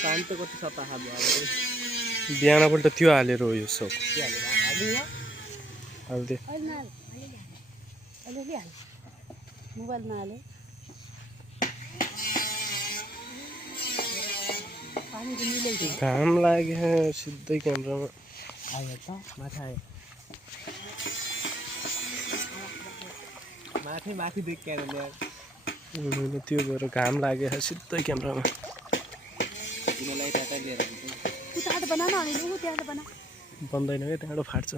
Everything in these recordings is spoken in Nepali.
शान्त कति सता हाल्यो बिहानपल्ट त्यो हालेर हो यो सब हाल्दे मोबाइलमा हाले घाम लाग्यो सिधै क्यामेरामा आयो त माथि आयो माथि देख्दैन त्यो भएर घाम लाग्यो सिधै क्यामेरामा तिमीलाई टाटा लिएर त्यहाँ त बना न अनि उ त्यहाँ त बना बन्दैन क्या त्यहाँबाट फाट्छ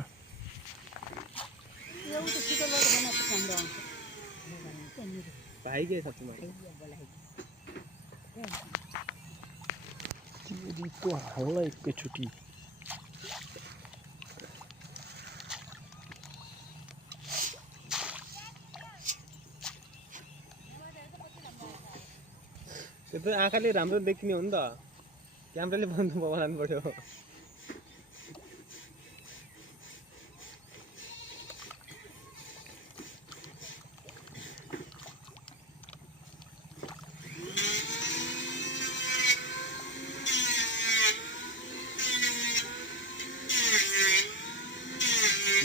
यो त सिटरबाट बनाएको राम्रो आउँछ भाइ के छ तिमीलाई त्यो हाल्न एकैचोटि त्यो त आँखाले राम्रो देखिने हो नि त क्यामेराले बन्द बनाउनु पर्यो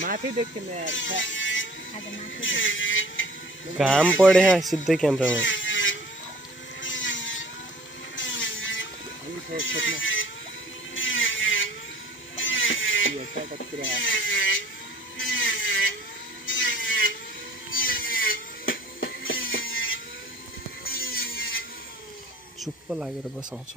माथि देख्दैन यार घाम पढे सिधै क्यामेरामा चुप्प लागेर बसाउँछ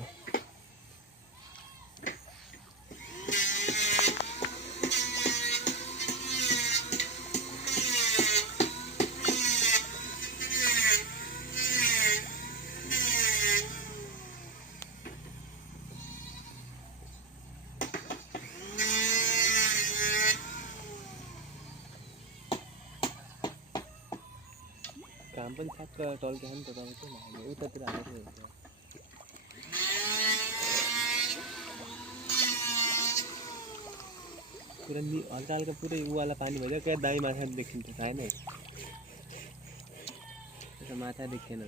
घाम पनि ठ्याक्क टल्क्यो नि त तपाईँको उतातिर हालेको हुन्छ पुरा हल्का हल्का पुरै उवाला पानी भइदियो क्या दामी माछा देखिन्छ थाहा नै माछा देखिएन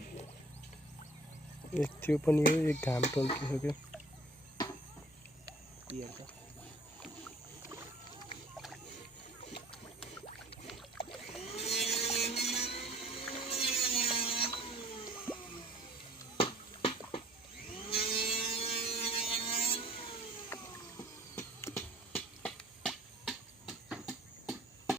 त्यो पनि हो एक घाम टल्किसक्यो के